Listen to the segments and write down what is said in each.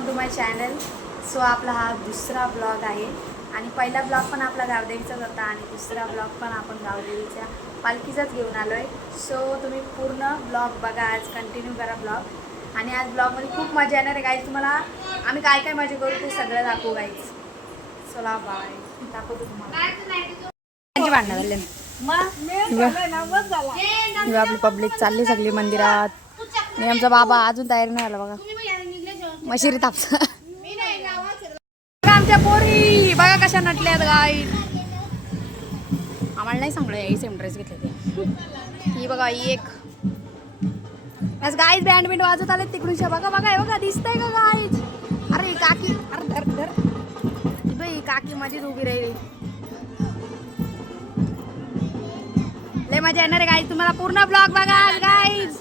Welcome to my channel. So आपला हा दुसरा ब्लॉग आहे आणि पहिला ब्लॉग पण आपला गावदेवीचाच होता आणि दुसरा ब्लॉग पण आपण गावदेवीच्या पालखीचाच घेऊन आलो आहे. सो तुम्ही पूर्ण ब्लॉग बघा, आज कंटिन्यू करा ब्लॉग. आणि आज ब्लॉगमध्ये खूप मजा येणार आहे गाईज. तुम्हाला आम्ही काय काय मजा करू ते सगळं दाखवू गाईज. चला बाय, दाखवतो तुम्हाला. भांडणं झाले मग आपली पब्लिक चालली सगळी मंदिरात आणि आमचा बाबा अजून तयारी नाही झाला बघा. मशिरी तापसा आमच्या पोरी बघा कशा नटल्यात गाई. आम्हाला नाही सांगलं याही सेम ड्रेस घेतले ते. ही बघा ही एक गाईज बँड बिंड वाजवत आले तिकडूनच्या. बघा बघा बघा दिसतंय का गाईज. अरे काकी, अरे धर धर बाई, काकी मध्येच उभी राहिली. लय मजा येणार आहे गाईज. तुम्हाला पूर्ण ब्लॉग बघा गाईज.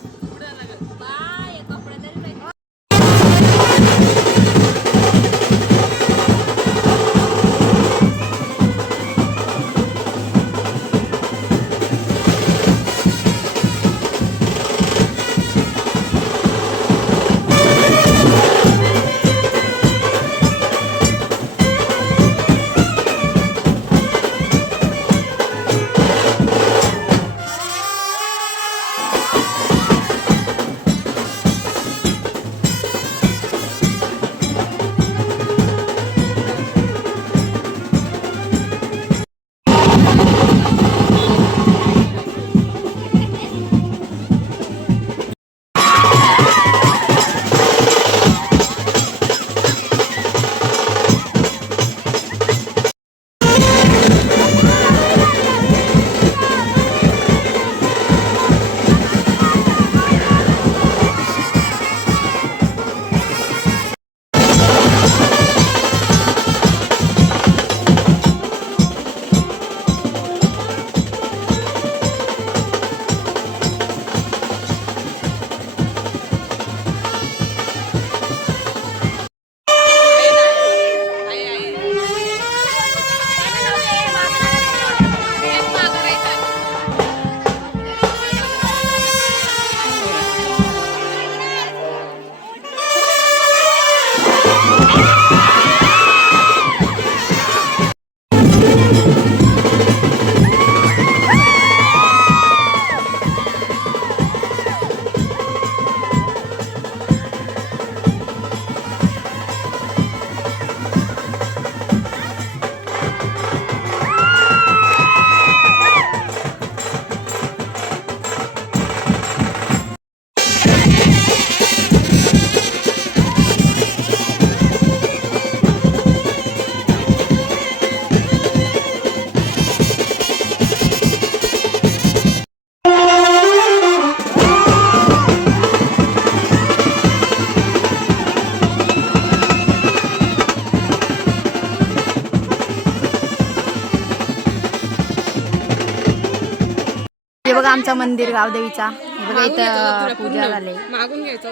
बघा आमचा मंदिर गावदेवीचा. बघा इथं पूजा झाली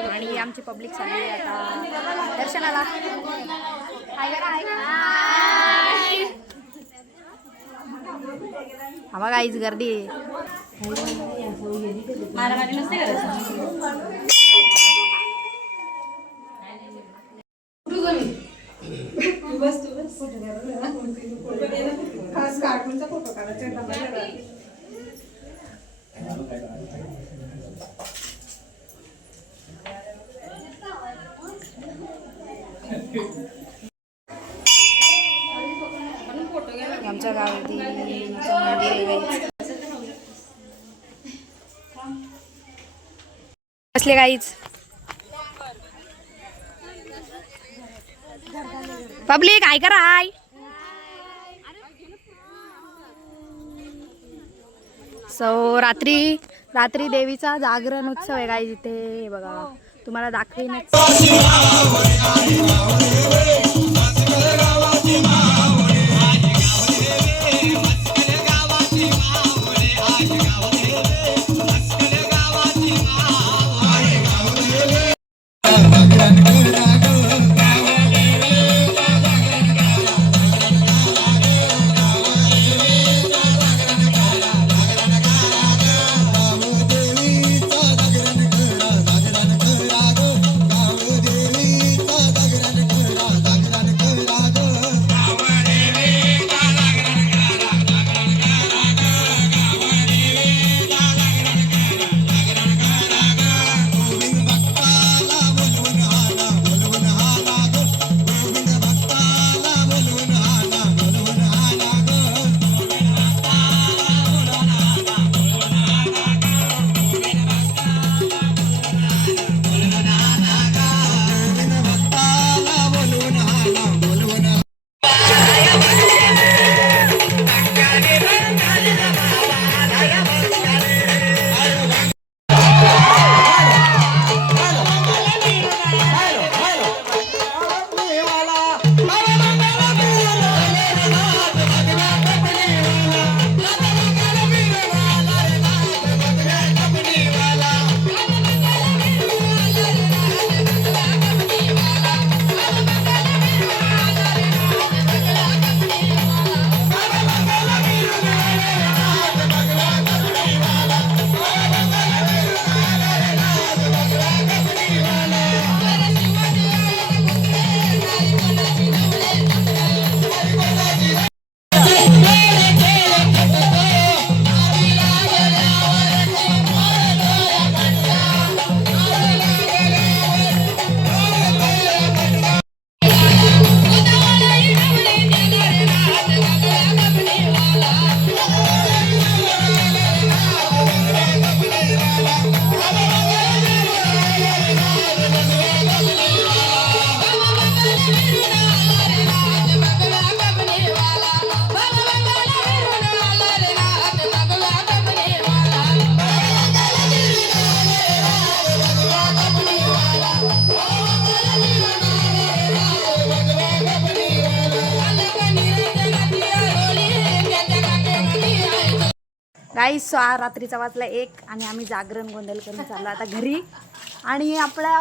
आणि आमची पब्लिक चालली आता दर्शनाला. हा बघा हीच गर्दी. आमच्या गावात बसले गाईच. पब्लिक काय करा हाय. सो रात्री देवीचा जागरण उत्सव आहे गाईज इथे. बघा तुम्हाला दाखवेनच. गाईस रात्रीचा वाजला 1 आणि आम्ही जागरण गोंधळ करून चाललो आता घरी. आणि आपल्या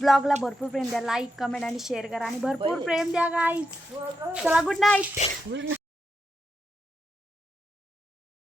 ब्लॉगला भरपूर प्रेम द्या, लाईक कमेंट आणि शेअर करा आणि भरपूर प्रेम द्या गाईस. चला गुड नाईट.